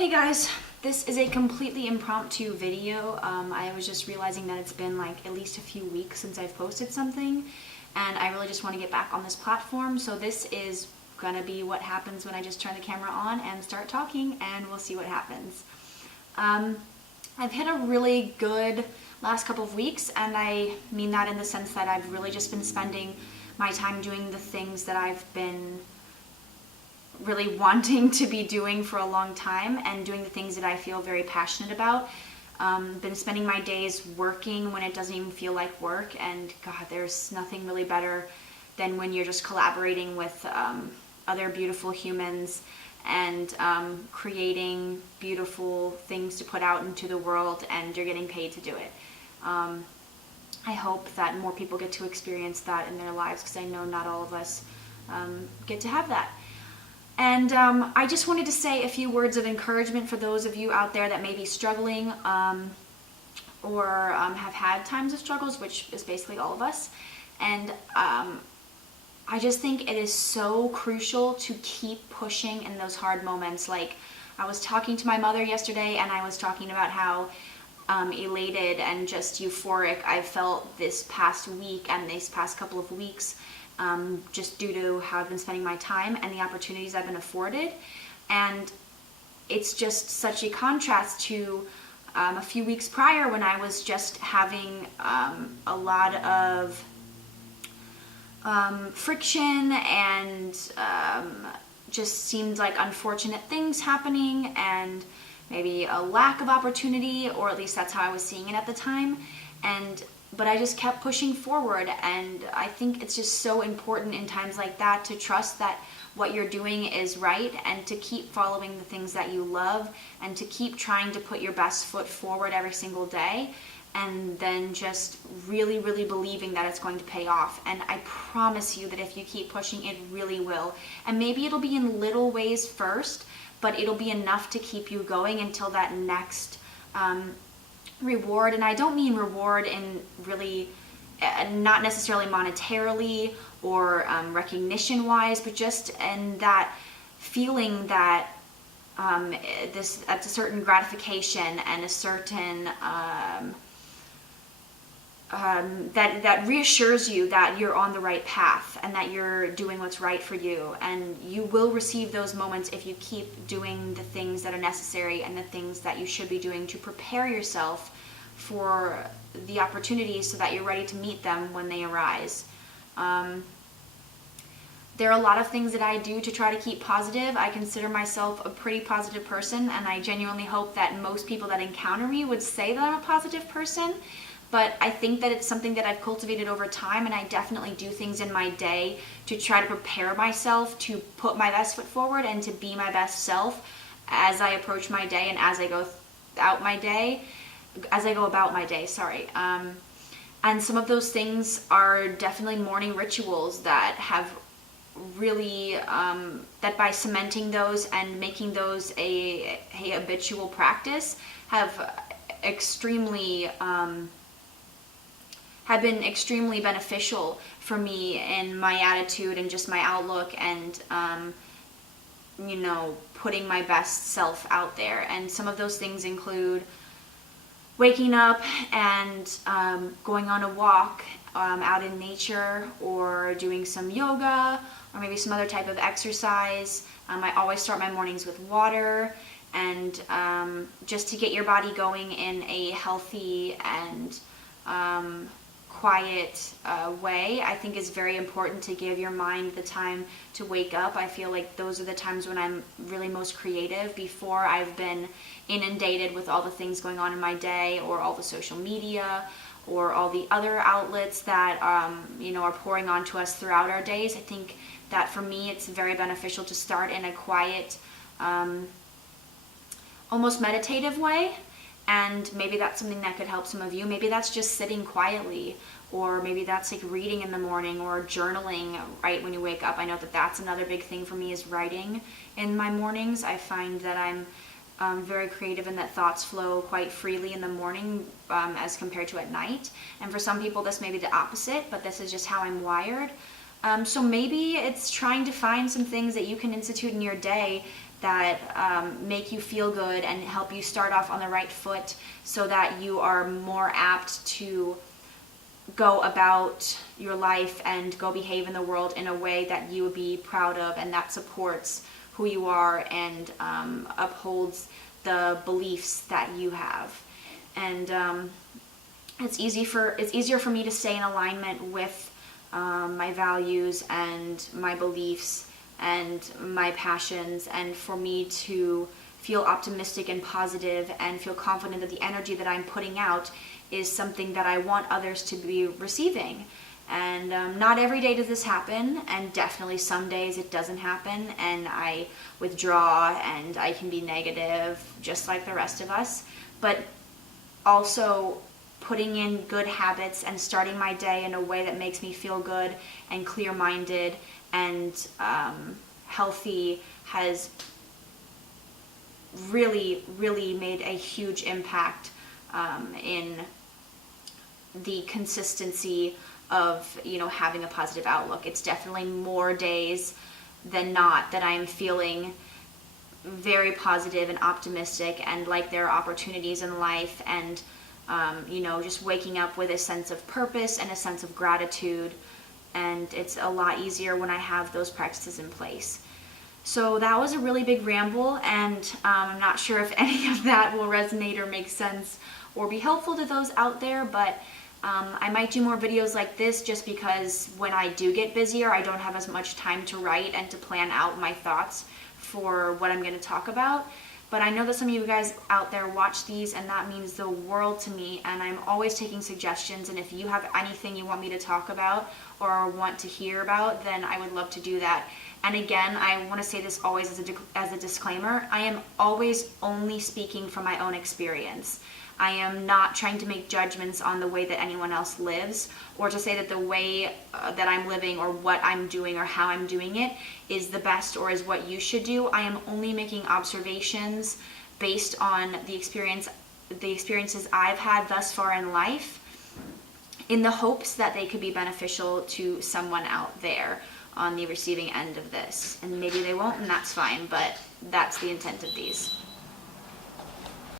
Hey guys, this is a completely impromptu video. I was just realizing that it's been like at least a few weeks since I've posted something, and I really just want to get back on this platform. So this is gonna be what happens when I just turn the camera on and start talking, and we'll see what happens. I've hit a really good last couple of weeks, and I mean that in the sense that I've really just been spending my time doing the things that I've been really wanting to be doing for a long time, and doing the things that I feel very passionate about. Been spending my days working when it doesn't even feel like work, and God, there's nothing really better than when you're just collaborating with other beautiful humans and creating beautiful things to put out into the world, and you're getting paid to do it. I hope that more people get to experience that in their lives, because I know not all of us get to have that. And I just wanted to say a few words of encouragement for those of you out there that may be struggling or have had times of struggles, which is basically all of us. And I just think it is so crucial to keep pushing in those hard moments. Like, I was talking to my mother yesterday, and I was talking about how elated and just euphoric I felt this past week and these past couple of weeks, just due to how I've been spending my time and the opportunities I've been afforded. And it's just such a contrast to a few weeks prior, when I was just having a lot of friction and just seemed like unfortunate things happening, and maybe a lack of opportunity, or at least that's how I was seeing it at the time. But I just kept pushing forward, and I think it's just so important in times like that to trust that what you're doing is right, and to keep following the things that you love, and to keep trying to put your best foot forward every single day, and then just really, really believing that it's going to pay off. And I promise you that if you keep pushing, it really will. And maybe it'll be in little ways first, but it'll be enough to keep you going until that next reward. And I don't mean reward in really not necessarily monetarily or recognition wise, but just in that feeling that that's a certain gratification and a certain that reassures you that you're on the right path and that you're doing what's right for you. And you will receive those moments if you keep doing the things that are necessary and the things that you should be doing to prepare yourself for the opportunities, so that you're ready to meet them when they arise. There are a lot of things that I do to try to keep positive. I consider myself a pretty positive person, and I genuinely hope that most people that encounter me would say that I'm a positive person. But I think that it's something that I've cultivated over time, and I definitely do things in my day to try to prepare myself to put my best foot forward and to be my best self as I approach my day and as I go about my day, and some of those things are definitely morning rituals that have really, that by cementing those and making those a habitual practice, have been extremely beneficial for me in my attitude and just my outlook, and putting my best self out there. And some of those things include waking up and going on a walk out in nature, or doing some yoga, or maybe some other type of exercise. I always start my mornings with water, and just to get your body going in a healthy and quiet way, I think is very important to give your mind the time to wake up. I feel like those are the times when I'm really most creative, before I've been inundated with all the things going on in my day, or all the social media, or all the other outlets that are pouring onto us throughout our days. I think that for me, it's very beneficial to start in a quiet, almost meditative way. And maybe that's something that could help some of you. Maybe that's just sitting quietly, or maybe that's like reading in the morning, or journaling right when you wake up. I know that that's another big thing for me, is writing in my mornings. I find that I'm very creative, and that thoughts flow quite freely in the morning as compared to at night. And for some people, this may be the opposite, but this is just how I'm wired. So maybe it's trying to find some things that you can institute in your day that make you feel good and help you start off on the right foot so that you are more apt to go about your life and go behave in the world in a way that you would be proud of and that supports who you are and upholds the beliefs that you have. And it's easier for me to stay in alignment with my values and my beliefs and my passions, and for me to feel optimistic and positive and feel confident that the energy that I'm putting out is something that I want others to be receiving. And not every day does this happen, and definitely some days it doesn't happen and I withdraw and I can be negative just like the rest of us. But also putting in good habits and starting my day in a way that makes me feel good and clear-minded and healthy has really, really made a huge impact in the consistency of, having a positive outlook. It's definitely more days than not that I'm feeling very positive and optimistic and like there are opportunities in life, and just waking up with a sense of purpose and a sense of gratitude. And it's a lot easier when I have those practices in place. So that was a really big ramble, and I'm not sure if any of that will resonate or make sense or be helpful to those out there, but I might do more videos like this just because when I do get busier, I don't have as much time to write and to plan out my thoughts for what I'm going to talk about. But I know that some of you guys out there watch these, and that means the world to me, and I'm always taking suggestions, and if you have anything you want me to talk about or want to hear about, then I would love to do that. And again, I want to say this always as a disclaimer, I am always only speaking from my own experience. I am not trying to make judgments on the way that anyone else lives, or to say that the way that I'm living or what I'm doing or how I'm doing it is the best or is what you should do. I am only making observations based on the experiences I've had thus far in life, in the hopes that they could be beneficial to someone out there on the receiving end of this. And maybe they won't, and that's fine, but that's the intent of these.